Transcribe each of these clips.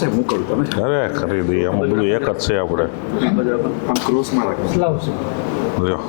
સાહેબ હું કરું તમે અરે ખરીદી આમાં બધું એક જ છે આપણે આમ ક્રોસમાં રાખો લ્યો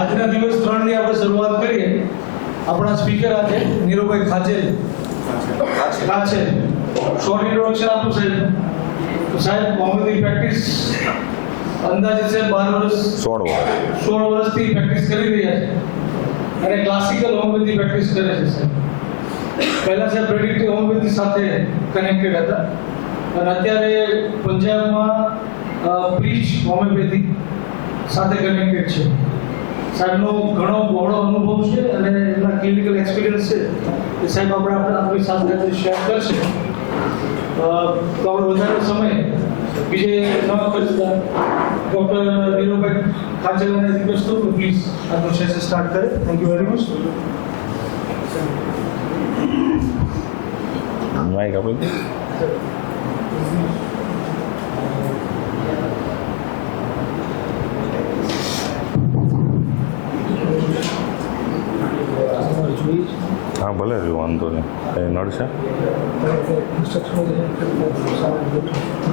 આજના દિવસ 3ની આપણે શરૂઆત કરીએ. આપણા સ્પીકર આજે નીરુભાઈ ખાચેલ શોર્ટ ઇન્ટ્રોડક્શન આપું સાહેબ. સાહેબ હોમિયોપેથી પ્રેક્ટિસ અંદાજે છે 16 વર્ષથી પ્રેક્ટિસ કરી રહ્યા છે અને ક્લાસિકલ હોમિયોપેથી પ્રેક્ટિસ કરે છે સાહેબ. પહેલા સાહેબ પ્રેડિક્ટિવ હોમિયોપેથી સાથે કનેક્ટેડ હતા અને અત્યારે પંજાબમાં પ્રીચ હોમિયોપેથી સાથે કનેક્ટેડ છે. સાહેબનો ઘણો બહોળો અનુભવ છે અને એમના ક્લિનિકલ એક્સપિરિયન્સ છે એ સાહેબ આપણી સાથે શેર કરશે. તો આપણે વધારે સમય બીજે ન કરતા ડૉક્ટર નીરુભાઈ ખાચેલાને રિક્વેસ્ટ કરું પ્લીઝ આજનો સેશન સ્ટાર્ટ કરે. Thank you very much. Mike આપી દે. હા ભલે રહ્યું વાંધો નહીં. કંઈ નડશે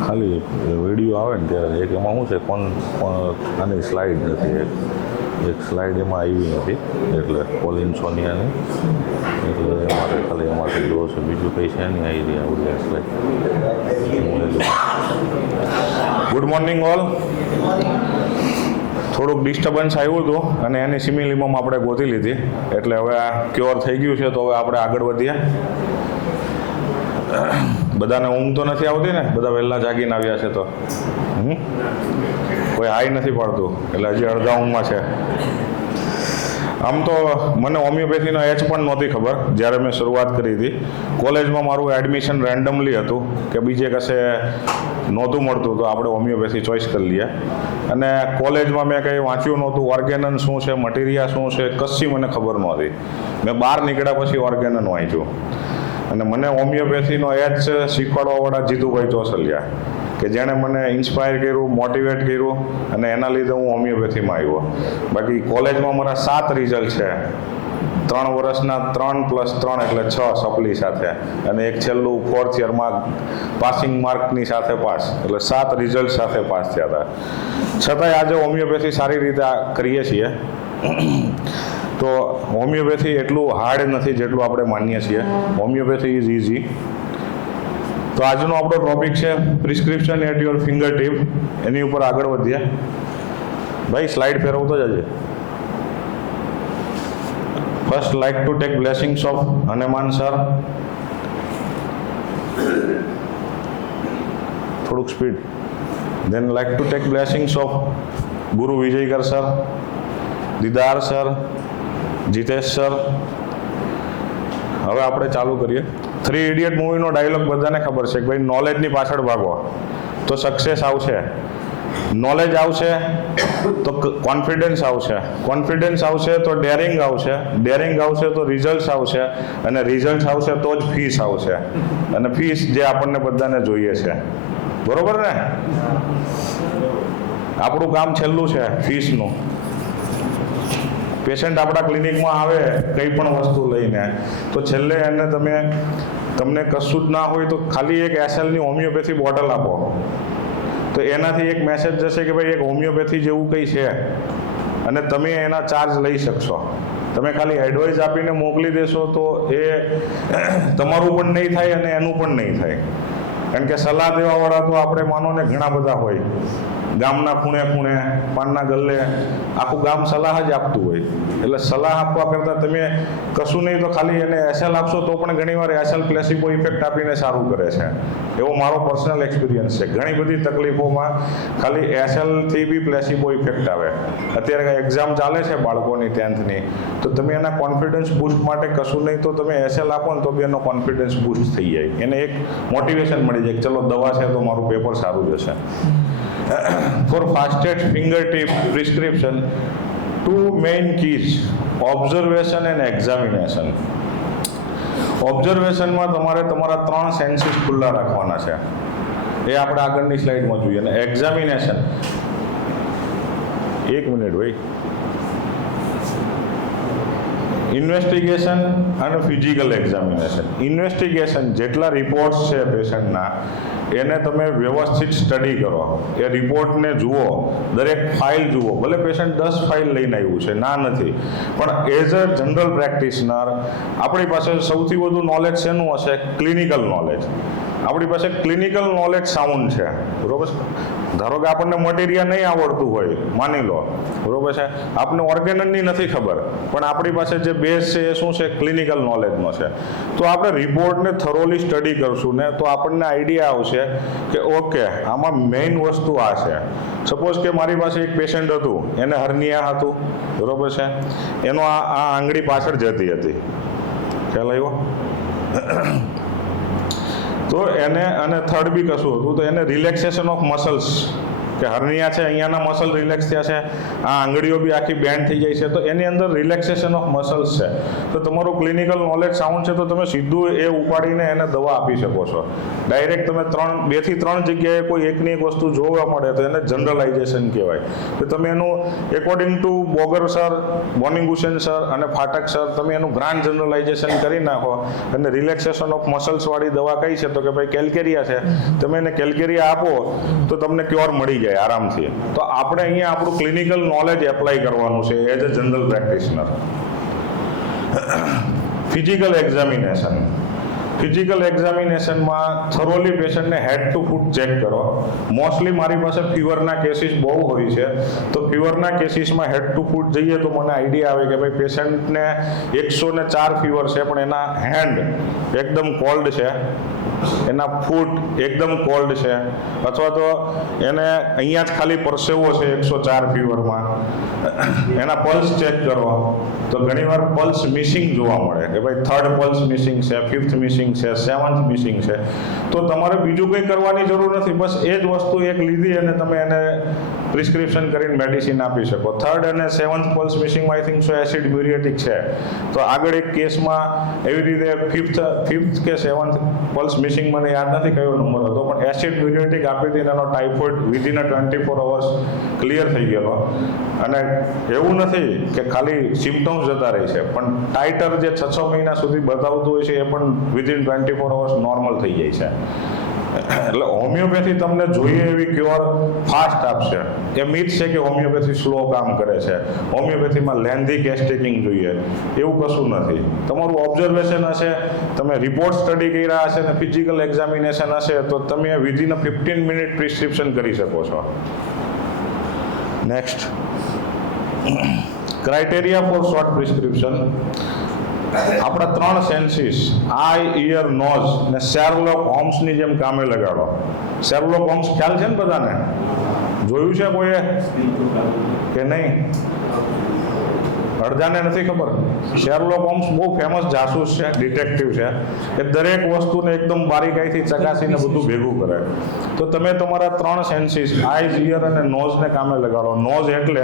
ખાલી વિડીયો આવે ને ત્યારે એક એમાં શું છે આની સ્લાઇડ નથી, એક સ્લાઇડ એમાં આવી નથી એટલે કોલિન સોનિયાની એટલે મારે ખાલી એમાંથી જો છે, બીજું કંઈ છે નહીં. આવી રહી આવડી સ્લાઇડ. Good morning all. થોડુંક ડિસ્ટર્બન્સ આવ્યું હતું અને એની સિમિલિમમ આપણે ગોતી લીધી એટલે હવે આ ક્યોર થઈ ગયું છે. તો હવે આપણે આગળ વધીએ. બધાને ઊંઘ તો નથી આવતી ને? બધા વહેલા જાગીને આવ્યા છે તો કોઈ હાઈ નથી પાડતું એટલે હજી અડધા ઊંઘમાં છે. આમ તો મને હોમિયોપેથીનો એચ પણ નહોતી ખબર જ્યારે મેં શરૂઆત કરી હતી. કોલેજમાં મારું એડમિશન રેન્ડમલી હતું કે બીજે કશે નહોતું મળતું તો આપણે હોમિયોપેથી ચોઈસ કરી લઈએ. અને કોલેજમાં મેં કંઈ વાંચ્યું નહોતું. ઓર્ગેનન શું છે, મટીરિયા શું છે, કશી મને ખબર નહોતી. મેં બહાર નીકળ્યા પછી ઓર્ગેનન વાંચ્યું અને મને હોમિયોપેથીનો એચ શીખવાડવાવાળા જીતુભાઈ ચોસલિયા કે જેણે મને ઇન્સ્પાયર કર્યું, મોટિવેટ કર્યું અને એના લીધે હું હોમિયોપેથીમાં આવ્યો. બાકી કોલેજમાં મારા 7 રિઝલ્ટ છે. 3 વર્ષના 3+3 એટલે 6 સપ્લી સાથે અને એક છેલ્લું 4th યરમાં પાસિંગ માર્કની સાથે પાસ એટલે 7 રિઝલ્ટ સાથે પાસ થયા હતા. છતાંય આજે હોમિયોપેથી સારી રીતે કરીએ છીએ. તો હોમિયોપેથી એટલું હાર્ડ નથી જેટલું આપણે માનીએ છીએ. Homeopathy is easy. તો આજનો આપણો ટોપિક છે prescription at your finger tip. એની ઉપર આગળ વધીએ. ભાઈ સ્લાઇડ ફેરવતો જજે. First like to take blessings of Hanuman sir. થોડુંક speed. Then like to take blessings of Guru Vijaykar sir, Didar sir, Jitesh sir. હવે આપણે ચાલુ કરીએ. 3 ઇડિયટ મૂવીનો ડાયલોગ બધાને ખબર છે કે ભાઈ નોલેજની પાછળ ભાગો તો સક્સેસ આવશે, નોલેજ આવશે તો કોન્ફિડન્સ આવશે, કોન્ફિડન્સ આવશે તો ડેરિંગ આવશે, ડેરિંગ આવશે તો રિઝલ્ટ આવશે અને રિઝલ્ટ આવશે તો જ ફીસ આવશે અને ફીસ જે આપણને બધાને જોઈએ છે. બરોબર ને? આપણું કામ છેલ્લું છે ફીસનું. પેશન્ટ આપણા ક્લિનિકમાં આવે કંઈ પણ વસ્તુ લઈને તો છેલ્લે એને તમને કશું જ ના હોય તો ખાલી એક એસએલની હોમિયોપેથી બોટલ આપો તો એનાથી એક મેસેજ જશે કે ભાઈ એક હોમિયોપેથી જેવું કંઈ છે અને તમે એના ચાર્જ લઈ શકશો. તમે ખાલી એડવાઇસ આપીને મોકલી દેશો તો એ તમારું પણ નહીં થાય અને એનું પણ નહીં થાય. કારણ કે સલાહ દેવાવાળા તો આપણે માનો ને ઘણા બધા હોય, ગામના ખૂણે ખૂણે, પાનના ગલ્લે, આખું ગામ સલાહ જ આપતું હોય. એટલે સલાહ આપવા કરતાં તમે કશું નહીં તો ખાલી એને એસએલ આપશો તો પણ ઘણીવાર એસએલ પ્લેસિબો ઇફેક્ટ આપીને સારું કરે છે. એવો મારો પર્સનલ એક્સપિરિયન્સ છે. ઘણી બધી તકલીફોમાં ખાલી એસએલથી બી પ્લેસિબો ઇફેક્ટ આવે. અત્યારે એક્ઝામ ચાલે છે બાળકોની 10thની, તો તમે એના કોન્ફિડન્સ બૂસ્ટ માટે કશું નહીં તો તમે એસએલ આપો ને તો બી એનો કોન્ફિડન્સ બૂસ્ટ થઈ જાય. એને એક મોટિવેશન મળી જાય કે ચલો દવા છે તો મારું પેપર સારું જશે. For fastest fingertip prescription, 2 main keys: observation and examination. ઓબ્ઝર્વેશનમાં તમારે તમારા 3 સેન્સીસ ખુલ્લા રાખવાના છે. એ આપણે આગળની સ્લાઇડમાં જોઈએ. અને એક્ઝામિનેશન, 1 મિનિટ ભાઈ. ઇન્વેસ્ટિગેશન અને ફિઝિકલ એક્ઝામિનેશન. ઇન્વેસ્ટિગેશન, જેટલા રિપોર્ટ્સ છે પેશન્ટના એને તમે વ્યવસ્થિત સ્ટડી કરો. એ રિપોર્ટને જુઓ, દરેક ફાઇલ જુઓ. ભલે પેશન્ટ 10 ફાઇલ લઈને આવ્યું છે, ના નથી, પણ એઝ અ જનરલ પ્રેક્ટિશનર આપણી પાસે સૌથી વધુ નોલેજ શેનું હશે? Clinical knowledge. આપણી પાસે ક્લિનિકલ નોલેજ સાઉન્ડ છે, બરોબર. ધારો કે આપણને મટીરિયલ નહીં આવડતું હોય, માની લો, બરોબર છે, આપણને ઓર્ગેનની નથી ખબર, પણ આપણી પાસે જે બેઝ છે એ શું છે? ક્લિનિકલ નોલેજનો છે. તો આપણે રિપોર્ટને થરોલી સ્ટડી કરશું ને તો આપણને આઈડિયા આવશે કે ઓકે, આમાં મેઇન વસ્તુ આ છે. સપોઝ કે મારી પાસે એક પેશન્ટ હતું, એને હર્નિયા હતું, બરોબર છે, એનો આ આંગળી પાછળ જતી હતી, ખ્યાલ આવ્યો? તો એને, અને થર્ડ બી કશું હતું, તો એને રિલેક્સેશન ઓફ મસલ્સ, કે હર્નિયા છે, અહીંયાના મસલ રિલેક્સ થયા છે, આ આંગળીઓ બી આખી બેન્ડ થઈ જાય છે, તો એની અંદર રિલેક્સેશન ઓફ મસલ્સ છે. તો તમારું ક્લિનિકલ નોલેજ સાઉન્ડ છે તો તમે સીધું એ ઉપાડીને એને દવા આપી શકો છો. ડાયરેક્ટ તમે 2 થી 3 જગ્યાએ કોઈ એકની એક વસ્તુ જોવા મળે તો એને જનરલાઇઝેશન કહેવાય. તો તમે એનું according to Boger sir, બોનિંગુસેન sir અને ફાટક સર, તમે એનું ગ્રાન્ડ જનરલાઇઝેશન કરી નાખો. અને રિલેક્સેશન ઓફ મસલ્સ વાળી દવા કઈ છે? તો કે ભાઈ કેલ્કેરિયા છે. તમે એને કેલ્કેરિયા આપો તો તમને ક્યોર મળી જાય આરામથી. તો આપણે અહીંયા આપણું ક્લિનિકલ નોલેજ એપ્લાય કરવાનું છે as a general practitioner. Physical examination. Physical એક્ઝામિનેશનમાં થરોલી પેશન્ટને હેડ ટુ ફૂટ ચેક કરો. મોસ્ટલી મારી પાસે ફીવરના કેસીસ બહુ હોય છે, તો ફીવરના કેસીસમાં હેડ ટુ ફૂટ જઈએ તો મને આઈડિયા આવે કે ભાઈ પેશન્ટને 104 ફીવર છે, પણ એના હેન્ડ એકદમ કોલ્ડ છે, એના ફૂટ એકદમ કોલ્ડ છે, અથવા તો એને અહીંયા જ ખાલી પરસેવો છે 104 ફીવરમાં. એના પલ્સ ચેક કરો તો ઘણીવાર પલ્સ મિસિંગ જોવા મળે કે ભાઈ 3rd પલ્સ મિસિંગ છે, 5th મિસિંગ છે, 7th મિસિંગ છે. તો તમારે બીજું કંઈ કરવાની જરૂર નથી, બસ એ જ વસ્તુ એક લીધી અને તમે એને પ્રિસ્ક્રિપ્શન કરીને મેડિસિન આપી શકો. 3rd અને 7th પલ્સ મિસિંગમાં I think so acid muriatic છે. તો આગળ એક કેસમાં એવી રીતે 5th કે 7th પલ્સ મિસિંગ, મને યાદ નથી કયો નંબર હતો, પણ એસિડ બ્યુરિયાટિક આપી હતી, એનો ટાઇફોઇડ વિધિન 24 અવર્સ ક્લિયર થઈ ગયેલો. અને એવું નથી કે ખાલી સિમ્પટમ્સ જતા રહે છે, પણ ટાઇટર જે 6-6 મહિના સુધી બતાવતું હોય છે એ પણ વિધિન 24 અવર્સ નોર્મલ થઈ જાય છે. એટલે હોમિયોપેથી તમને જોઈએ એવી ક્યોર ફાસ્ટ આપશે. એ મિથ છે કે હોમિયોપેથી સ્લો કામ કરે છે, હોમિયોપેથીમાં લેન્ધી કેસ ટેકિંગ જોઈએ, એવું કશું નથી. તમારું ઓબ્ઝર્વેશન હશે, તમે રિપોર્ટ સ્ટડી કર્યા હશે ને ફિઝિકલ એક્ઝામિનેશન હશે તો તમે વિધિન 15 મિનિટ પ્રિસ્ક્રિપ્શન કરી શકો છો. Next, criteria for short prescription. આપણા 3 સેન્સીસ, આઈ, ઇયર, નોઝ ને શેરલોક હોમ્સની જેમ કામે લગાડો. શેરલોક હોમ્સ ખ્યાલ છે ને બધાને? જોયું છે કોઈએ કે નહીં? અડધાને નથી ખબર. શેરલોક હોમ્સ બહુ ફેમસ જાસૂસ છે, ડિટેક્ટિવ છે, એ દરેક વસ્તુને એકદમ બારીકાઈથી ચકાસીને બધું ભેગું કરે. તો તમે તમારા 3 સેન્સીસ, આઈઝ, ઇયર અને નોઝને કામે લગાડો. નોઝ એટલે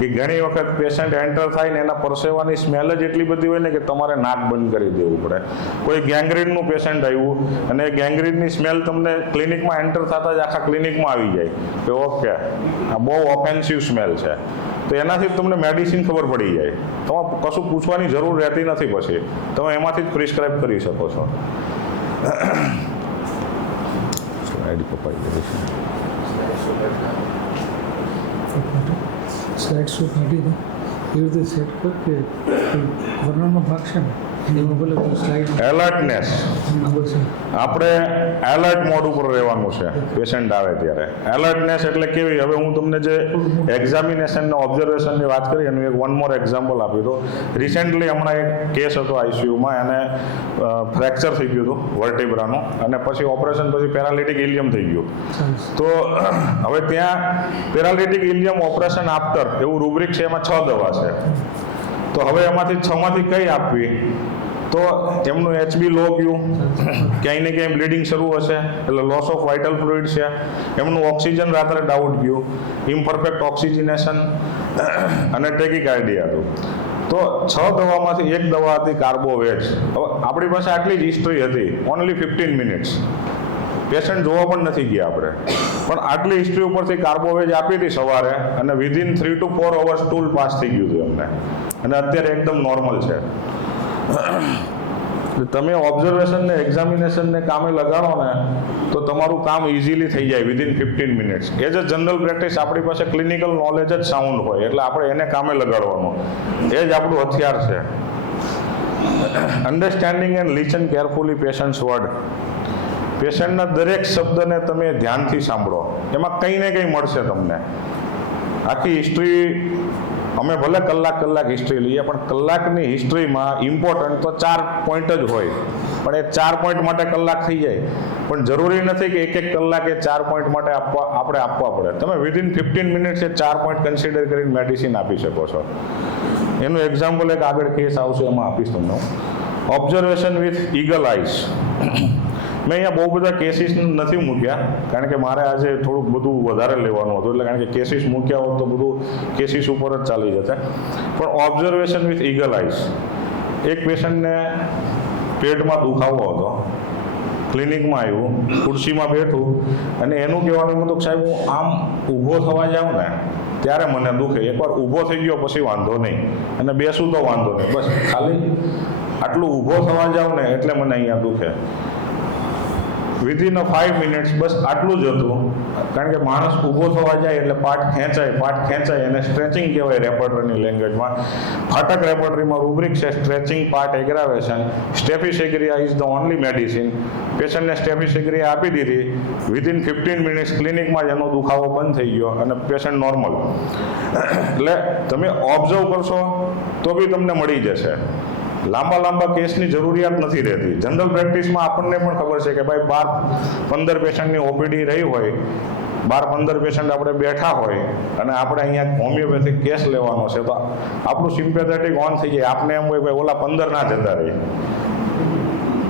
કે ઘણી વખત પેશન્ટ એન્ટર થાય ને એના પરસેવાની સ્મેલ જ એટલી બધી હોય ને કે તમારે નાક બંધ કરી દેવું પડે. કોઈ ગેંગ્રીનનું પેશન્ટ આવ્યું અને ગેંગ્રીનની સ્મેલ તમને ક્લિનિકમાં એન્ટર થતા જ આખા ક્લિનિકમાં આવી જાય કે ઓકે, આ બહુ ઓફેન્સિવ સ્મેલ છે. તો એનાથી તમને મેડિસિન ખબર પડી જાય. તમારે કશું પૂછવાની જરૂર રહેતી નથી, પછી તમે એમાંથી જ પ્રિસ્ક્રાઇબ કરી શકો છો. સ્લાઇડ શો કાઢી દો. એવી રીતે સેટ કર કે વર્ણનનો ભાગ છે ને એમાં બોલે તો સ્લાઇડ એલર્ટનેસ ખબર છે. આપણે એલર્ટ મોડ ઉપર રહેવાનું છે પેશન્ટ આવે ત્યારે. એલર્ટનેસ એટલે કેવી, હવે હું તમને જે એક્ઝામિનેશન ને ઓબ્ઝર્વેશનની વાત કરી એનું એક વન મોર એક્ઝામ્પલ આપી દો. રિસેન્ટલી હમણાં એક કેસ હતો આઈસીયુમાં, એને ફ્રેક્ચર થઈ ગયું હતું વર્ટિબ્રાનું, અને પછી ઓપરેશન પછી પેરાલિટિક ઇલિયમ થઈ ગયું. તો હવે ત્યાં પેરાલિટિક ઇલિયમ ઓપરેશન આફ્ટર એવું રૂબ્રિક છે, એમાં 6 દવા છે. તો હવે એમાંથી 6માંથી કઈ આપવી, તો એમનું HB લો ગયું, ક્યાંય ને ક્યાંય બ્લીડિંગ શરૂ હશે એટલે લોસ ઓફ વાઇટલ ફ્લુઇડ છે, એમનું ઓક્સિજન રાત્રે ડાઉટ ગયું, ઇમ્પરફેક્ટ ઓક્સિજનેશન અને ટેકીકાર્ડિયા હતું. તો 6 દવામાંથી એક દવા હતી કાર્બોવેજ. હવે આપણી પાસે આટલી જ હિસ્ટ્રી હતી, ઓનલી 15 મિનિટ્સ, પેશન્ટ જોવા પણ નથી ગયા આપણે, પણ આટલી હિસ્ટ્રી ઉપરથી કાર્બોવેજ આપી હતી સવારે, અને within 3 to 4 hours stool pass થઈ ગયું હતું એમને, અને અત્યારે એકદમ નોર્મલ છે. તમે ઓબ્ઝર્વેશન ને એક્ઝામિનેશન ને કામે લગાડો ને તો તમારું કામ ઇઝીલી થઈ જાય within 15 minutes. As a general practice આપણી પાસે ક્લિનિકલ નોલેજ જ સાઉન્ડ હોય એટલે આપણે એને કામે લગાડવાનું, એ જ આપણું હથિયાર છે. Understanding and listen carefully patients word. પેશન્ટના દરેક શબ્દને તમે ધ્યાનથી સાંભળો, એમાં કંઈ ને કંઈ મળશે તમને. આખી હિસ્ટ્રી અમે ભલે કલાક હિસ્ટ્રી લઈએ, પણ કલાકની હિસ્ટ્રીમાં ઇમ્પોર્ટન્ટ તો 4 પોઈન્ટ જ હોય, પણ એ 4 પોઈન્ટ માટે કલાક થઈ જાય. પણ જરૂરી નથી કે એક કલાક એ 4 પોઈન્ટ માટે આપણે આપવા પડે. તમે વિધિન 15 મિનિટ્સ એ 4 પોઈન્ટ કન્સિડર કરીને મેડિસિન આપી શકો છો. એનું એક્ઝામ્પલ એક આગળ કેસ આવશે એમાં આપીશ તમને. Observation with eagle eyes. મેં અહીંયા બહુ બધા કેસીસ નથી મૂક્યા, કારણ કે મારે આજે થોડુંક બધું વધારે લેવાનું હતું, એટલે કારણ કે કેસીસ મૂક્યા હોત તો બધું કેસીસ ઉપર જ ચાલી જતા. પણ ઓબ્ઝર્વેશન વિથ ઈગલ આઈઝ. એક પેશન્ટને પેટમાં દુખાવો હતો, ક્લિનિકમાં આવ્યું, ખુરશીમાં બેઠું, અને એનું કહેવાનું હતું કે સાહેબ હું આમ ઊભો થવા જાઉં ને ત્યારે મને દુખે, એકવાર ઊભો થઈ ગયો પછી વાંધો નહીં, અને બેસું તો વાંધો નહીં, બસ ખાલી આટલું ઊભો થવા જાઉં ને એટલે મને અહીંયા દુખે. વિધિન 5 મિનિટ્સ બસ આટલું જ હતું, કારણ કે માણસ ઊભો થવા જાય એટલે પાઠ ખેંચાય, એને સ્ટ્રેચિંગ કહેવાય રેપર્ટરીની લેંગ્વેજમાં. ફાટક રેપર્ટરીમાં રૂબ્રિક છે stretching, part aggravation. Staphysagria is the only medicine. પેશન્ટને સ્ટેફિસેગ્રિયા આપી દીધી, વિધિન 15 મિનિટ્સ ક્લિનિકમાં જ એનો દુખાવો બંધ થઈ ગયો અને પેશન્ટ નોર્મલ. એટલે તમે ઓબ્ઝર્વ કરશો તો બી તમને મળી જશે. લાંબા કેસની જરૂરિયાત નથી રહેતી. જનરલ પ્રેક્ટિસમાં આપણને પણ ખબર છે કે ભાઈ 12-15 પેશન્ટની ઓપીડી રહી હોય, 12-15 પેશન્ટ આપણે બેઠા હોય, અને આપણે અહીંયા હોમિયોપેથિક કેસ લેવાનો છે, તો આપણું સિમ્પેથેટિક ઓન થઈ જાય. આપને એમ હોય ભાઈ ઓલા 15 ના જતા રહે.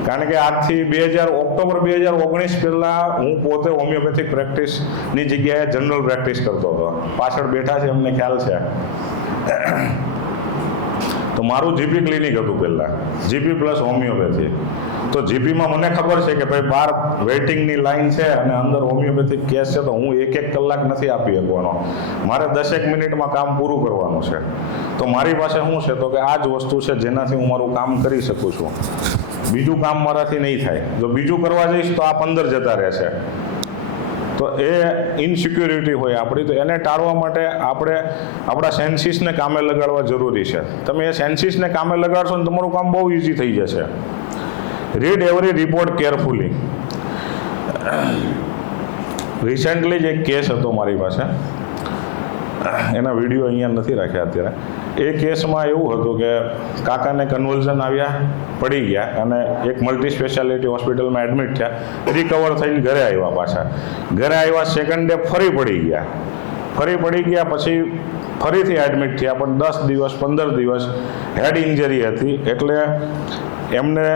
કારણ કે આજથી ઓક્ટોબર 2019 પહેલાં હું પોતે હોમિયોપેથિક પ્રેક્ટિસની જગ્યાએ જનરલ પ્રેક્ટિસ કરતો હતો. પાછળ બેઠા છે એમને ખ્યાલ છે. તો મારું જીપી ક્લિનિક હતું પહેલાં, જીપી પ્લસ હોમિયોપેથી. તો જીપીમાં મને ખબર છે કે ભાઈ 12 વેઇટિંગની લાઈન છે અને અંદર હોમિયોપેથિક કેસ છે, તો હું 1 કલાક નથી આપી શકવાનો, મારે 10 મિનિટમાં કામ પૂરું કરવાનું છે. તો મારી પાસે શું છે, તો કે આ જ વસ્તુ છે જેનાથી હું મારું કામ કરી શકું છું. બીજું કામ મારાથી નહીં થાય. જો બીજું કરવા જઈશ તો આ 15 જતા રહેશે. તો એ ઇનસિક્યોરિટી હોય આપણી, તો એને ટાળવા માટે આપણે આપણા સેન્સીસને કામે લગાડવા જરૂરી છે. તમે એ સેન્સીસને કામે લગાડશો ને તમારું કામ બહુ ઇઝી થઈ જશે. Read every report carefully. Recently જ એક કેસ હતો મારી પાસે, એના વિડીયો અહીંયા નથી રાખ્યા અત્યારે. એ કેસમાં એવું હતું કે કાકાને કન્વલ્ઝન આવ્યા, પડી ગયા, અને એક મલ્ટી સ્પેશિયાલિટી હોસ્પિટલમાં એડમિટ થયા. રિકવર થઈને ઘરે આવ્યા. પાછા ઘરે આવ્યા, સેકન્ડ ડે ફરી પડી ગયા. પછી ફરીથી એડમિટ થયા, પણ 10 દિવસ 15 દિવસ હેડ ઇન્જરી હતી, એટલે એમને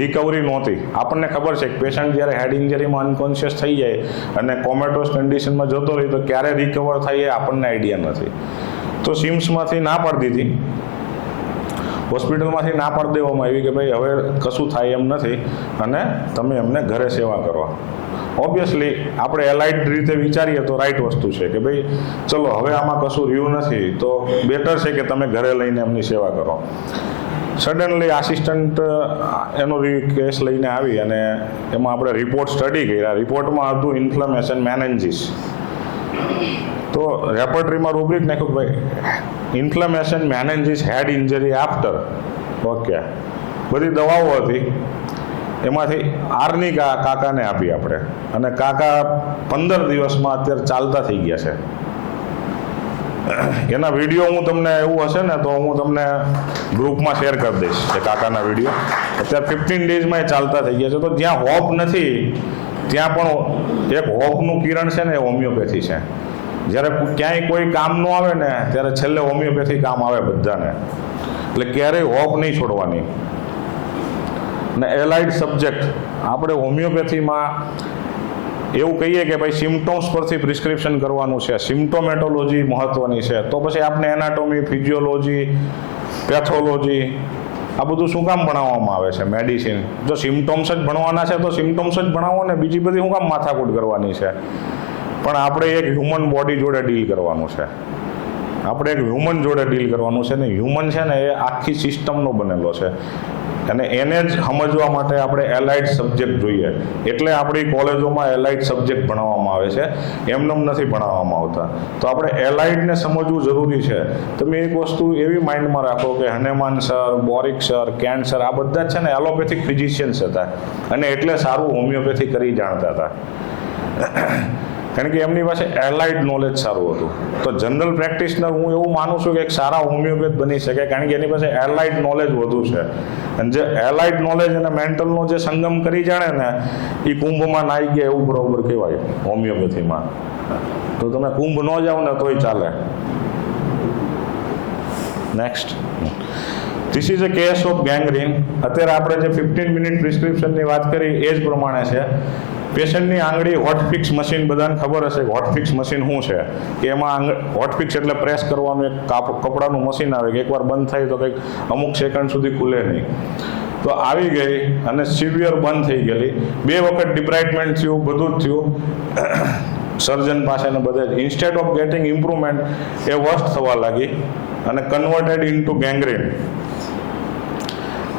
રિકવરી નહોતી. આપણને ખબર છે કે પેશન્ટ જ્યારે હેડ ઇન્જરીમાં અનકોન્શિયસ થઈ જાય અને કોમેટોસ કન્ડિશનમાં જતો રહે તો ક્યારે રિકવર થાય એ આપણને આઈડિયા નથી. તો સિમ્સમાંથી ના પાડી દીધી, હોસ્પિટલમાંથી ના પાડી દેવામાં આવી કે ભાઈ હવે કશું થાય એમ નથી અને તમે એમને ઘરે સેવા કરો. ઓબ્વિયસલી આપણે એલાઇડ રીતે વિચારીએ તો રાઈટ વસ્તુ છે કે ભાઈ ચલો હવે આમાં કશું રહ્યું નથી તો બેટર છે કે તમે ઘરે લઈને એમની સેવા કરો. સડનલી આસિસ્ટન્ટ એનો કેસ લઈને આવી અને એમાં આપણે રિપોર્ટ સ્ટડી કર્યા. રિપોર્ટમાં હતું ઇન્ફ્લેમેશન મેનેન્જીસ, તો રેપર્ટરીમાં રૂબ્રિક નાખ્યું કે ભાઈ ઇન્ફ્લેમેશન મેનેન્જીસ હેડ ઇન્જરી આફ્ટર. ઓકે, બધી દવાઓ હતી, એમાંથી આરની કાકાને આપી આપણે, અને કાકા 15 દિવસમાં અત્યારે ચાલતા થઈ ગયા છે. એના વિડીયો હું તમને એવું હશે ને તો હું તમને ગ્રુપમાં શેર કરી દઈશ કે કાકાના વિડીયો. અત્યારે 15 ડેઝમાં એ ચાલતા થઈ ગયા છે. તો જ્યાં હોપ નથી ત્યાં પણ એક હોપનું કિરણ છે ને એ હોમિયોપેથી છે. જ્યારે ક્યાંય કોઈ કામ ન આવે ને ત્યારે છેલ્લે હોમિયોપેથી કામ આવે બધાને. એટલે ક્યારેય હોપ નહીં છોડવાની. ને એલાઇડ સબ્જેક્ટ આપણે હોમિયોપેથીમાં એવું કહીએ કે ભાઈ સિમ્ટોમ્સ પરથી પ્રિસ્ક્રિપ્શન કરવાનું છે, સિમ્ટોમેટોલોજી મહત્વની છે. તો પછી આપણે એનાટોમી, ફિઝિયોલોજી, પેથોલોજી આ બધું શું કામ ભણાવવામાં આવે છે? મેડિસિન. જો સિમ્ટોમ્સ જ ભણવાના છે તો સિમ્ટોમ્સ જ ભણાવો ને, બીજી બધી શું કામ માથાકૂટ કરવાની છે? પણ આપણે એક હ્યુમન બોડી જોડે ડીલ કરવાનું છે. આપણે એક હ્યુમન જોડે ડીલ કરવાનું છે ને હ્યુમન છે ને એ આખી સિસ્ટમનો બનેલો છે, અને એને જ સમજવા માટે આપણે એલાઇડ સબ્જેક્ટ જોઈએ. એટલે આપણી કોલેજોમાં એલાઇડ સબ્જેક્ટ ભણાવવામાં આવે છે, એમને નથી ભણાવવામાં આવતા. તો આપણે એલાઇડને સમજવું જરૂરી છે. તમે એક વસ્તુ એવી માઇન્ડમાં રાખો કે Hahnemann sir, Boericke sir, Kent sir આ બધા જ છે ને એલોપેથિક ફિઝિશિયન્સ હતા, અને એટલે સારું હોમિયોપેથી કરી જાણતા હતા. કારણ કે એમની પાસે એલાઇડ નોલેજ સારું હતું. તો જનરલ પ્રેક્ટિશનર હું એવું માનું છું કે એક સારા હોમિયોપેથ બની શકે, કારણ કે એની પાસે એલાઇડ નોલેજ વધુ છે. અને જે એલાઇડ નોલેજ અને મેન્ટલનો જે સંગમ કરી જાણે ને એ કુંભમાં નાઈ ગયા એવું બરોબર કહેવાય હોમિયોપેથીમાં. તો તમે કુંભ ન જાઓ ને તોય ચાલે. Next, this is a case of gangrene. અત્યારે આપણે જે 15 મિનિટ પ્રિસ્ક્રિપ્શનની વાત કરી એ જ પ્રમાણે છે. પેશન્ટની આંગળી હોટફિક્સ મશીન, બધાને ખબર હશે કે હોટફિક્સ મશીન શું છે. કે એમાં હોટફિક્સ એટલે પ્રેસ કરવાનું એક કપડાનું મશીન આવે કે એકવાર બંધ થાય તો કંઈક અમુક સેકન્ડ સુધી ખુલે નહીં. તો આવી ગઈ અને સિવિયર બંધ થઈ ગયેલી. 2 વખત ડિબ્રાઇટમેન્ટ થયું, બધું જ થયું સર્જન પાસે ને બધે. Instead of gating improvement A worst થવા લાગી અને કન્વર્ટેડ ઇન્ટુ ગેંગ્રીન.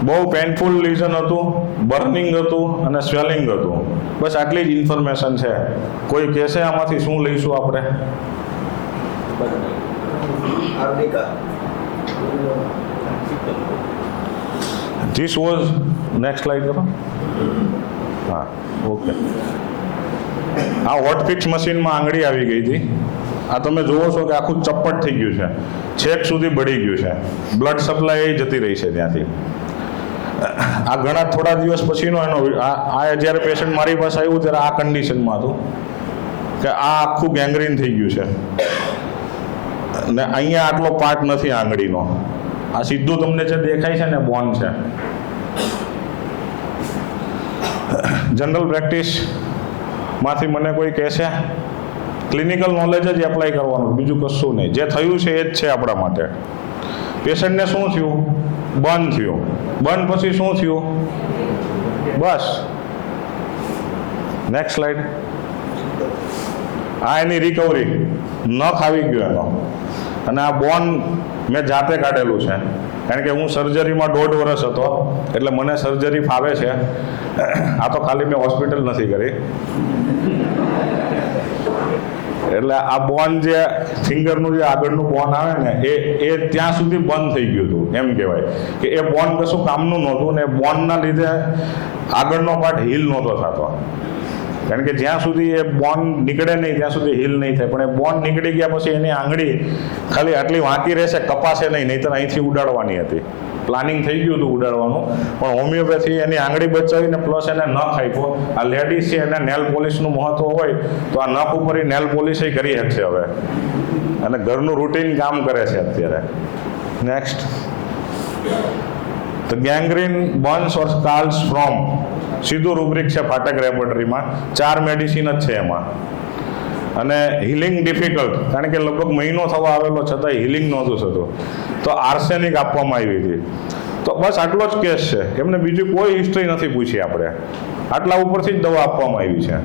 બહુ પેનફુલ લીઝન હતું, બર્નિંગ હતું અને સ્વેલિંગ હતું. બસ આટલી જ ઇન્ફોર્મેશન છે. કોઈ કહેશે આમાંથી શું લઈશું આપણે? ધીસ વોઝ, નેક્સ્ટ સ્લાઇડ કરો. હા, ઓકે. આ હોટફિક્સ મશીનમાં આંગળી આવી ગઈ હતી. આ તમે જુઓ છો કે આખું ચપ્પટ થઈ ગયું છે, છેક સુધી બળી ગયું છે, બ્લડ સપ્લાય જતી રહી છે ત્યાંથી. આ ઘણા થોડા દિવસ પછીનો એનો આ જ્યારે પેશન્ટ મારી પાસે આવ્યું ત્યારે આ કન્ડિશનમાં હતું કે આ આખું ગેંગ્રીન થઈ ગયું છે ને અહીંયા આટલો પાર્ટ નથી આંગળીનો. આ સીધું તમને જે દેખાય છે ને બોન છે. જનરલ પ્રેક્ટિસમાંથી મને કોઈ કહેશે ક્લિનિકલ નોલેજ જ એપ્લાય કરવાનું, બીજું કશું નહીં. જે થયું છે એ જ છે આપણા માટે. પેશન્ટને શું થયું? બંધ થયું. બંધ પછી શું થયું? બસ. Next slide. આ એની રિકવરી. નખ આવી ગયો એનો, અને આ બોન મેં જાતે કાઢેલું છે, કારણ કે હું સર્જરીમાં 1.5 વર્ષ હતો એટલે મને સર્જરી ફાવે છે. આ તો ખાલી મેં હોસ્પિટલ નથી કરી. એટલે આ બોન જે ફિંગરનું જે આગળનું બોન આવે ને એ ત્યાં સુધી બંધ થઈ ગયું હતું. એમ કહેવાય કે એ બોન કશું કામનું નહોતું, ને બોનના લીધે આગળનો પાર્ટ હીલ નહોતો થતો. કારણ કે જ્યાં સુધી એ બોન નીકળે નહીં ત્યાં સુધી હીલ નહીં થાય. પણ એ બોન નીકળી ગયા પછી એની આંગળી ખાલી આટલી વાંકી રહેશે, કપાશે નહીં, નહીંતર અહીંથી ઉડાડવાની હતી. પ્લાનિંગ થઈ ગયું હતું ઉડાડવાનું, પણ હોમિયોપેથી એની આંગળી બચાવીને પ્લસ એને નખ આપ્યો. આ લેડીઝ છે એને નેલ પોલિશનું મહત્વ હોય તો આ નખ ઉપર નેલ પોલિશ કરી શકશે હવે, અને ઘરનું રૂટીન કામ કરે છે અત્યારે. નેક્સ્ટ, તો ગેંગ્રીન બર્ન્સ ઓર સ્કાલ્સ ફ્રોમ, સીધું રૂબ્રિક છે ફાટક રેપર્ટરીમાં. 4 મેડિસિન જ છે એમાં. અને હિલિંગ ડિફિકલ્ટ, કારણ કે લગભગ મહિનો થવા આવેલો છતાં હિલિંગ નહોતું થતું, તો આર્સેનિક આપવામાં આવી હતી. તો બસ આટલો જ કેસ છે. એમને બીજી કોઈ હિસ્ટ્રી નથી પૂછી આપણે, આટલા ઉપરથી જ દવા આપવામાં આવી છે.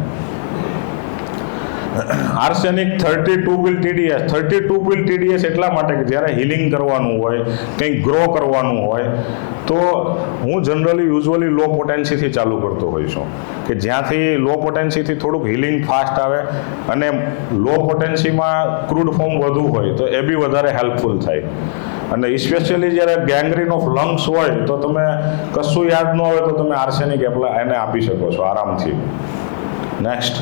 Arsenic 32 will TDS. 32 will TDS એટલા માટે કે જ્યારે હિલિંગ કરવાનું હોય, કંઈક ગ્રો કરવાનું હોય, તો હું યુઝ્યુઅલી લો પોટેન્સીથી ચાલુ કરતો હોઉં છું, કે જ્યાંથી લો પોટેન્સીથી થોડુંક હિલિંગ ફાસ્ટ આવે, અને લો પોટેન્સીમાં ક્રૂડ ફોર્મ વધુ હોય તો એ બી વધારે હેલ્પફુલ થાય. અને સ્પેશિયલી જ્યારે ગેંગ્રીન ઓફ લંગ્સ હોય તો તમે કશું યાદ ન હોય તો તમે આર્સેનિક એને આપી શકો છો આરામથી. Next,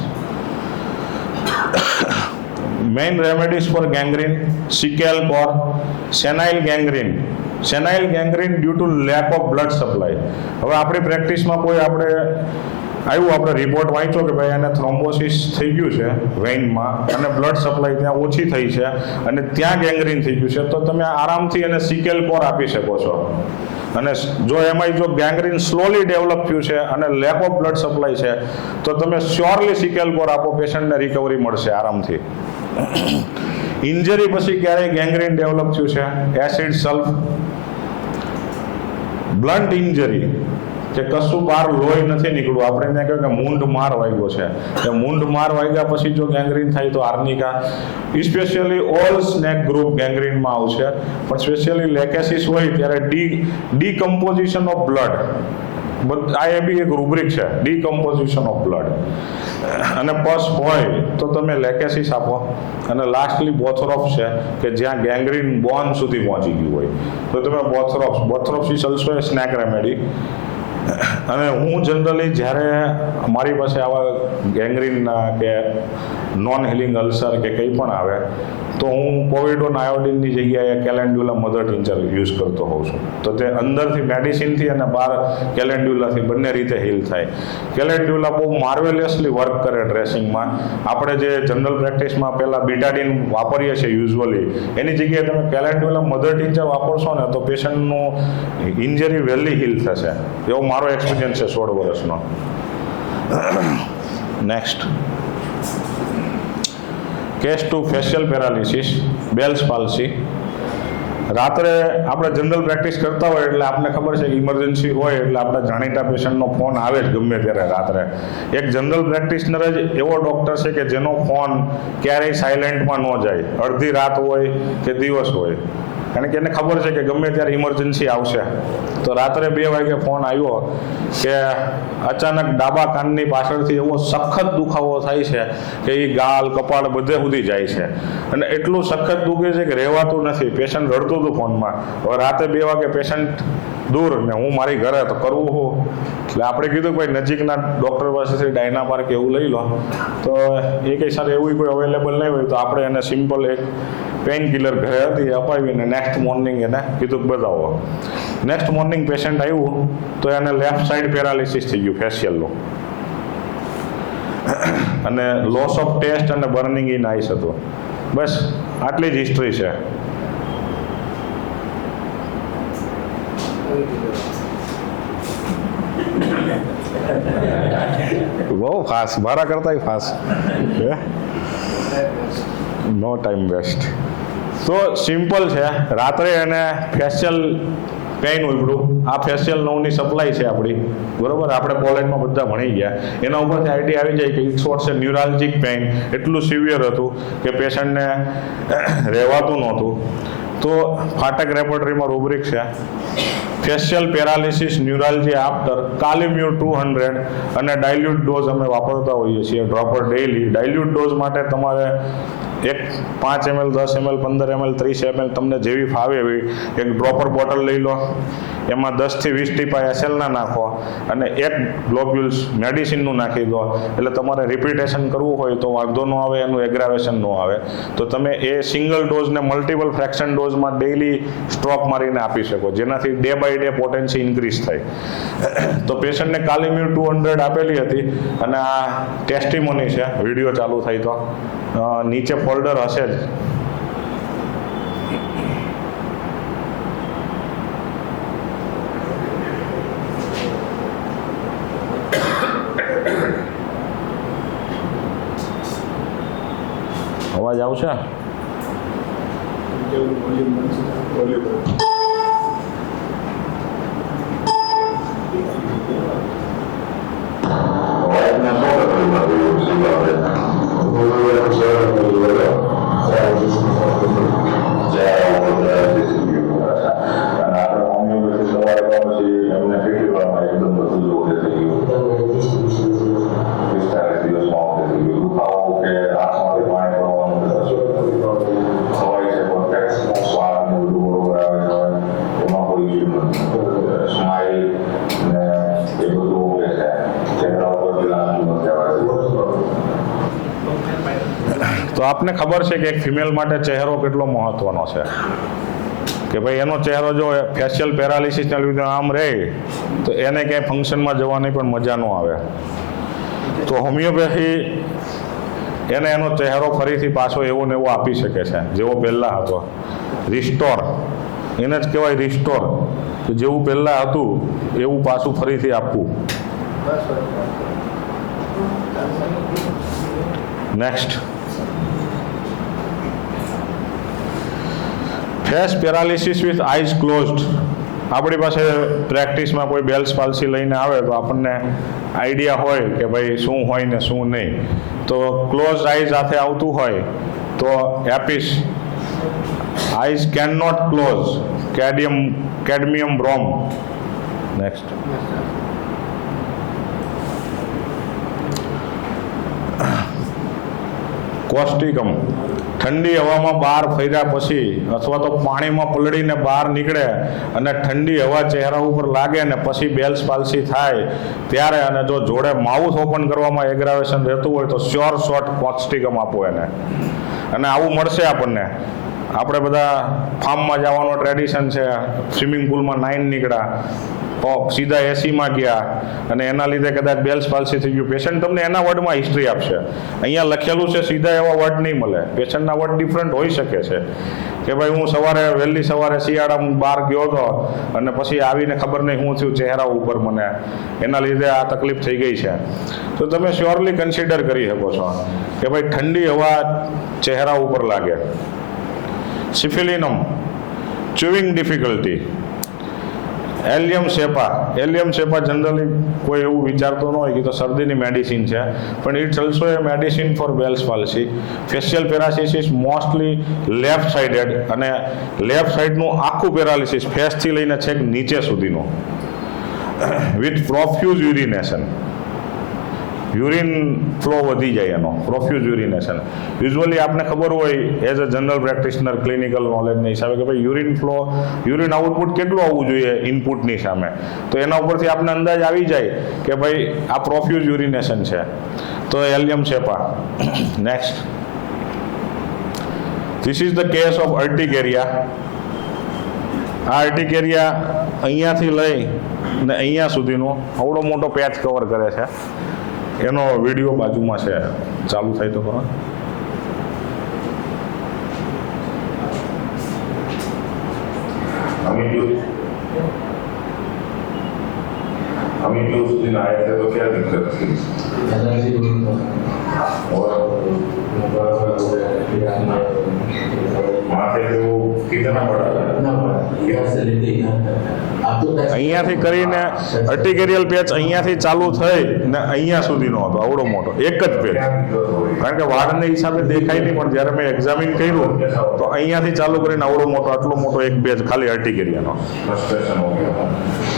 main remedies for gangrene: secale cor, senile gangrene. Senile gangrene due to lack of blood supply. હવે આપણી પ્રેક્ટિસમાં કોઈ આપણે રિપોર્ટ વાંચ્યો કે ભાઈ એને થ્રોમ્બોસિસ થઈ ગયું છે વેઇનમાં, અને બ્લડ સપ્લાય ત્યાં ઓછી થઈ છે, અને ત્યાં ગેંગ્રીન થઈ ગયું છે, તો તમે આરામથી એને સિકેલ કોર આપી શકો છો. અને જો ગેંગ્રીન સ્લોલી ડેવલપ થયું છે અને લેક ઓફ બ્લડ સપ્લાય છે, તો તમે શ્યોરલી સિકેલ કોર આપો, પેશન્ટને રિકવરી મળશે આરામથી. ઇન્જરી પછી ક્યારેય ગેંગ્રીન ડેવલપ થયું છે: એસિડ સલ્ફ, બ્લન્ટ ઇન્જરી, કે કશું બહાર લોહી નથી નીકળવું, આપણે ત્યાં કહેવાય કે મૂંઢ માર વાગ્યો છે, એ મૂંઢ માર વાગ્યા પછી જો ગેંગ્રીન થાય તો આર્નિકા. સ્પેશિયલી ઓલ સ્નેક ગ્રુપ ગેંગ્રીનમાં આવશે, પણ સ્પેશિયલી લેકેસિસ હોય ત્યારે ડીકમ્પોઝિશન ઓફ બ્લડ, આ એ બી એક રૂબ્રિક છે, ડીકમ્પોઝિશન ઓફ બ્લડ. અને પસ હોય તો તમે લેકેસિસ આપો. અને લાસ્ટલી બોથરોપ્સ છે, કે જ્યાં ગેંગ્રીન બોન સુધી પહોંચી ગયું હોય તો તમે bothrops is also a snake remedy. અને હું જનરલી જ્યારે મારી પાસે આવા ગેંગ્રીનના કે નોન હિલિંગ અલ્સર કે કંઈ પણ આવે, તો હું પોવિડોન આયોડિનની જગ્યાએ કેલેન્ડ્યુલા મધર ટિંચર યુઝ કરતો હોઉં છું. તો તે અંદરથી મેડિસિનથી અને બહાર કેલેન્ડ્યુલાથી બંને રીતે હીલ થાય. કેલેન્ડ્યુલા બહુ માર્વેલિયસલી વર્ક કરે ડ્રેસિંગમાં. આપણે જે જનરલ પ્રેક્ટિસમાં પહેલાં બીટાડીન વાપરીએ છીએ યુઝ્યુઅલી, એની જગ્યાએ તમે કેલેન્ડ્યુલા મધર ટિંચર વાપરશો ને તો પેશન્ટનું ઇન્જરી વહેલી હીલ થશે. એવો મારો એક્સપિરિયન્સ છે 16 વર્ષનો. Next, case 2, facial paralysis, bells palsy. રાત્રે આપણે જનરલ પ્રેક્ટિસ કરતા હોય એટલે આપણને ખબર છે કે ઇમરજન્સી હોય એટલે આપણા જાણીતા પેશન્ટનો ફોન આવે જ ગમે ત્યારે રાત્રે. એક જનરલ પ્રેક્ટિશનર જ એવો ડૉક્ટર છે કે જેનો ફોન ક્યારેય સાયલેન્ટમાં ન જાય, અડધી રાત હોય કે દિવસ હોય, કારણ કે એને ખબર છે કે ગમે ત્યારે ઇમરજન્સી આવશે. તો રાત્રે 2 વાગે ફોન આવ્યો કે અચાનક ડાબા કાનની પાછળથી એવો સખત દુખાવો થાય છે કે એ ગાલ કપાળ બધે સુધી જાય છે, અને એટલું સખત દુખે છે કે રહેવાતું નથી. પેશન્ટ રડતું હતું ફોનમાં. હવે રાતે 2 વાગે પેશન્ટ દૂર ને હું મારી ઘરે, તો કરવું હું. એટલે આપણે કીધું કે ભાઈ નજીકના ડૉક્ટર પાસેથી ડાયનાપાર કે એવું લઈ લો. તો એ કંઈ સર એવું કોઈ અવેલેબલ નહીં હોય તો આપણે એને સિમ્પલ એક પેઇન કિલર ઘરે હતી અપાવીને નેક્સ્ટ મોર્નિંગ એને કીધું કે બતાવો. નેક્સ્ટ મોર્નિંગ પેશન્ટ આવ્યું તો એને લેફ્ટ સાઈડ પેરાલિસિસ થઈ ગયું ફેશિયલનું, અને લોસ ઓફ ટેસ્ટ અને બર્નિંગ ઇન આઈસ હતું. બસ આટલી જ હિસ્ટ્રી છે. બહુ ફાસ્ટ, મારા કરતા ફાસ્ટ. નો ટાઈમ વેસ્ટ. તો સિમ્પલ છે. રાત્રે એને ફેશિયલ પેઇન ઉભરું, આ ફેશિયલ 9ની સપ્લાય છે આપણી, બરોબર. આપણે કોલેજમાં બધા ભણી ગયા, એના ઉપરથી આઈડિયા આવી જાય કે ઇટ્સ વોટ્સ એ ન્યુરાલ્જિક પેઇન. એટલું સિવિયર હતું કે પેશન્ટને રહેવાતું નહોતું. તો ફાટક રેપર્ટરીમાં રૂબ્રિક છે: ફેશિયલ પેરાલિસિસ ન્યુરાલ્જી આફ્ટર કાલીમ્યુર 200 અને ડાયલ્યુટ ડોઝ અમે વાપરતા હોઈએ છીએ ડ્રોપર ડેઇલી. ડાયલ્યુટ ડોઝ માટે તમારે 5 ml, 10 ml, 15 ml, 30 ml તમને જેવી ફાવે એવી એક ડ્રોપર બોટલ લઈ લો, એમાં 10 થી 20 ટીપા એસએલના નાખો અને 1 ગ્લોબ્યુલ્સ મેડિસિનનું નાખી દો. એટલે તમારે રિપીટેશન કરવું હોય તો વાંધો ન આવે, એનું એગ્રાવેશન ન આવે. તો તમે એ સિંગલ ડોઝને મલ્ટિપલ ફ્રેક્શન ડોઝમાં ડેઇલી સ્ટ્રોક મારીને આપી શકો, જેનાથી day by day potency increase થાય. તો પેશન્ટને કાલીમ્યુર 200 આપેલી હતી, અને આ ટેસ્ટિમોની છે, વિડીયો ચાલુ થાય તો નીચે ફોલ્ડર હશે જ. અવાજ આવશે? Ahora તો આપને ખબર છે કે એક ફિમેલ માટે ચહેરો કેટલો મહત્વનો છે, કે ભાઈ એનો ચહેરો જો ફેશિયલ પેરાલિસિસના લીધે આમ રહે તો એને ક્યાંય ફંક્શનમાં જવાની પણ મજા ન આવે. તો હોમિયોપેથી એને એનો ચહેરો ફરીથી પાછો એવો ને એવો આપી શકે છે જેવો પહેલાં હતો. રિસ્ટોર એને જ કહેવાય રિસ્ટોર, કે જેવું પહેલાં હતું એવું પાછું ફરીથી આપવું. Next, face paralysis with eyes closed. આપણી પાસે પ્રેક્ટિસમાં કોઈ બેલ્સ પાલ્સી લઈને આવે તો આપણને આઈડિયા હોય કે ભાઈ શું હોય ને શું નહીં. તો ક્લોઝ આઈઝ સાથે આવતું હોય તો apis, eyes can not close, cadmium brom. Next, causticum. ઠંડી હવામાં બહાર ફર્યા પછી અથવા તો પાણીમાં પલળીને બહાર નીકળે અને ઠંડી હવા ચહેરા ઉપર લાગે ને પછી બેલ્સ પાલ્સી થાય ત્યારે, અને જો જોડે માઉથ ઓપન કરવામાં એગ્રાવેશન રહેતું હોય તો શ્યોર શોર્ટ કોસ્ટિકમ આપો એને. અને આવું મળશે આપણને. આપણે બધા ફાર્મમાં જવાનો ટ્રેડિશન છે, સ્વિમિંગ પુલમાં નાઈન નીકળ્યા, સીધા એસીમાં ગયા અને એના લીધે કદાચ બેલ્સ પાલ્સી થઈ ગયું. પેશન્ટ તમને એના વર્ડમાં હિસ્ટ્રી આપશે. અહીંયા લખેલું છે સીધા એવા વર્ડ નહીં મળે. પેશન્ટના વર્ડ ડિફરન્ટ હોઈ શકે છે કે ભાઈ હું વહેલી સવારે શિયાળામાં બહાર ગયો હતો અને પછી આવીને ખબર નહીં શું થયું ચહેરા ઉપર મને, એના લીધે આ તકલીફ થઈ ગઈ છે. તો તમે શ્યોરલી કન્સિડર કરી શકો છો કે ભાઈ ઠંડી હવા ચહેરા ઉપર લાગે. સિફિલિનમ, ચ્યુઇંગ ડિફિકલ્ટી. એલિયમ સેપા. એલિયમ સેપા જનરલી કોઈ એવું વિચારતો ન હોય કે તો શરદીની મેડિસિન છે, પણ it's also a medicine for Bell's palsy. Facial paralysis mostly left sided, અને લેફ્ટ સાઇડનું આખું પેરાલિસિસ ફેસથી લઈને છેક નીચે સુધીનું, with profuse urination. Urine flow વધી જાય એનો, પ્રોફ્યુઝ યુરિનેશન. યુઝ્યુઅલી આપને ખબર હોય as a general practitioner clinical નોલેજના હિસાબે કે ભાઈ યુરિન ફ્લો, યુરિન આઉટપુટ કેટલું આવવું જોઈએ ઇનપુટની સામે, તો એના ઉપરથી આપને અંદાજ આવી જાય કે ભાઈ આ પ્રોફ્યુઝ યુરિનેશન છે. તો allium cepa. Next, this is the case of urticaria. આ અર્ટિકેરિયા અહીંયાથી લઈ ને અહીંયા સુધીનો આવડો મોટો પેચ કવર કરે છે. એનો વિડીયો બાજુમાં છે, ચાલુ થાય તો ખરો. सुदीन आए थे तो क्या दिक्कत थी? वहाँ से वो कितना बड़ा અહીંયાથી કરીને અર્ટિકેરિયલ પેચ અહીંયાથી ચાલુ થઈ ને અહીંયા સુધીનો હતો, આવડો મોટો એક જ પેચ. કારણ કે વાળને હિસાબે દેખાય નહીં, પણ જ્યારે મેં એક્ઝામિન કર્યું તો અહીંયાથી ચાલુ કરીને આવડો મોટો, આટલો મોટો એક પેચ ખાલી અર્ટિકેરિયાનો.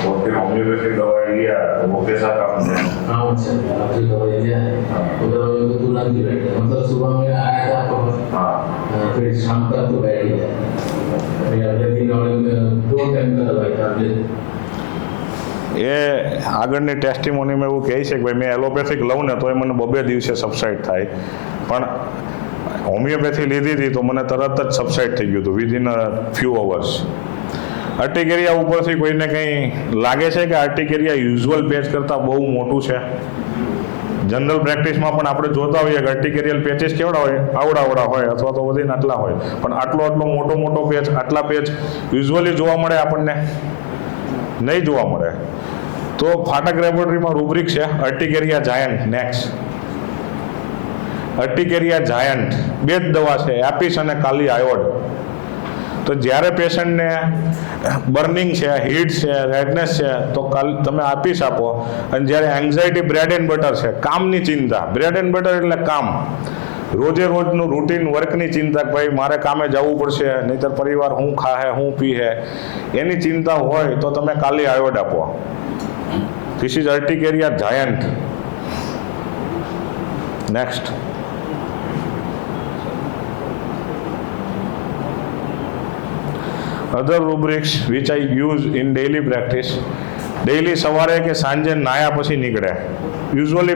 होम्योपैथिक दवाई लिया तो वो कैसा काम किया? हाँ अच्छा, आपकी दवाई लिया है तो दवाई को तुरंत ही बैठ गया. मतलब सुबह में आया था तो हाँ फिर शाम तक तो बैठ गया. फिर अगले दिन और 2 टाइम का दवाई था. એ આગળની ટેસ્ટિમોનીમાં એવું કહે છે કે ભાઈ મેં એલોપેથિક લઉં ને તો એ મને 2 દિવસે સબસાઇડ થાય, પણ હોમિયોપેથી લીધી હતી તો મને તરત જ સબસાઇડ થઈ ગયું હતું વિધિન અ ફ્યુ અવર્સ. અર્ટિકેરિયા ઉપરથી કોઈને કંઈ લાગે છે કે અર્ટિકેરિયા યુઝ્યુઅલ પેચ કરતાં બહુ મોટું છે? જનરલ પ્રેક્ટિસમાં પણ આપણે જોતા હોઈએ કે અર્ટિકેરિયલ પેચીસ કેવડા હોય, આવડા હોય અથવા તો વધીને આટલા હોય, પણ આટલો મોટો પેચ, આટલા પેચ યુઝ્યુઅલી જોવા મળે આપણને? નહીં જોવા મળે. તો ફાટક લેબોરેટરીમાં રૂબ્રિક છે અર્ટિકેરિયા જાયન્ટ. નેક્સ્ટ, અર્ટિકેરિયા જાયન્ટ 2 જ દવા છે, એપિસ અને કાલી આયોડ. તો જ્યારે પેશન્ટને બર્નિંગ છે, હીટ છે, રેડનેસ છે તો તમે આપીશ આપો. અને જ્યારે એન્ઝાયટી, બ્રેડ એન્ડ બટર છે, કામની ચિંતા, બ્રેડ એન્ડ બટર એટલે કામ, રોજે રોજનું રૂટીન વર્કની ચિંતા કે ભાઈ મારે કામે જવું પડશે, નહીંતર પરિવાર શું ખાહે શું પીહે, એની ચિંતા હોય તો તમે કાલી આયોડ આપો. This is urticaria giant. Next, other rubrics which I use in daily practice. Daily સવારે કે સાંજે નાયા પછી નીકળે. યુઝ્યુઅલી